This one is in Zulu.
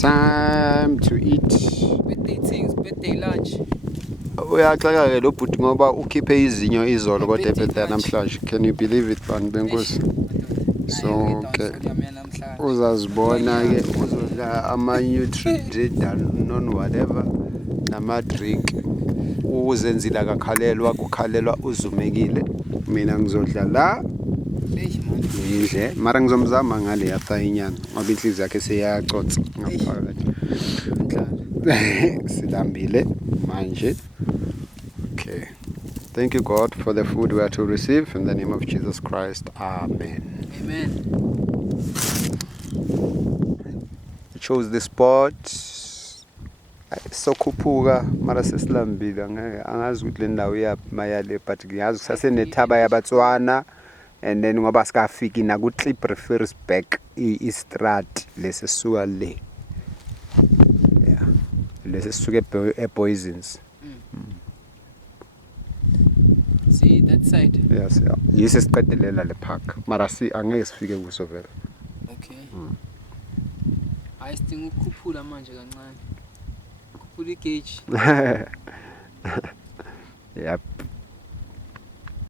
Time to eat. Birthday things, birthday lunch. Uyaxaka ke lo bhuti ngoba ukhiphe izinyo izolo kodwa Birthday ebhethe lunch. namhlanje. Can you believe it bantu benkosi? So ke uzazibona ke uzodla ama nutrient non whatever nama drink uzenzile akakhalelwa kukhalelwa uzumekile. Mina ngizodla la ngidle mara ngizomzama ngale yatha inyana ngoba inhliziyo yakhe seyacotsa ngaphakathi. Silambile manje. Okay. Thank you, God, for the food we are to receive. In the name of Jesus Christ. Amen. Amen. We chose the spot. Sokhuphuka mara sesilambile angazi ukuthi le ndawo yamayale but ngiyazi sasenethaba yabatswana and then ngoba sikafiki na ku Klippersburg iStrat lesisuka le. Yeah. Lesisuka ePoisons. See that side? Yes, yeah. Yise siqedelela le park. Mara angeke sifike kuso vele. Okay. Hayi sidinga ukukhuphula manje kancane. Khuphula igauge. Yep.